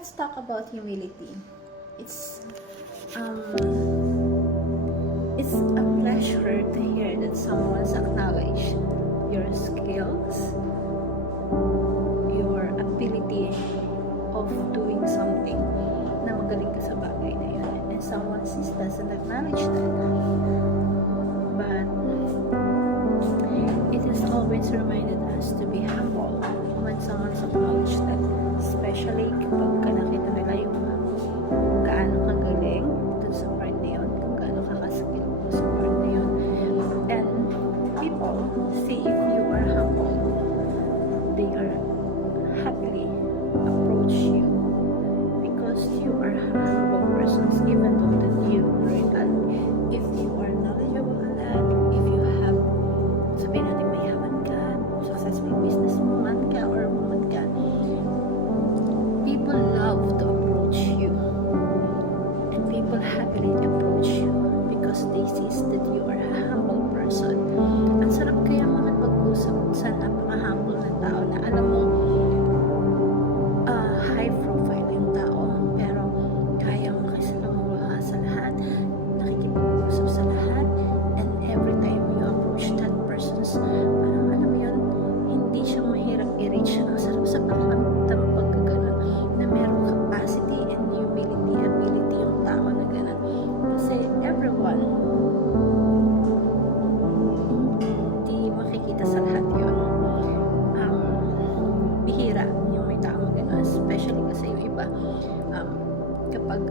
let's talk about humility. It's it's a pleasure to hear that someone's acknowledge your skills, your ability of doing something na magaling ka sa bagay na yun, and someone doesn't acknowledge that. But it has always reminded us to be humble when someone's acknowledged that, especially kapag nakita nila yung gaano ka galing dun sa part na yun, kung gaano ka kaskill mo sa part na yun. And people see if you are humble, they are happily approach you because you are humble persons, even though that you are not, if you are knowledgeable a lot, if you have, sabihin natin mayaman ka, successful businessman ka or woman ka, people love to approach you, and people happily approach you because they see that you are a humble person. Ang sarap kaya makipag-usap sa napaka-humble na tao na alam mo, high profile yung tao, pero kayang makisalamuha sa lahat, nakikipag-usap sa lahat, and every time you approach that person, parang alam mo yun, hindi siya mahirap i-reach. Ang sarap sa pakiramdam pagka ganun, na merong capacity and humility, ability yung tao na ganun. Kasi everyone, hindi makikita sa lahat yun. Bihira yung may tao ganun, especially kasi yung iba, kapag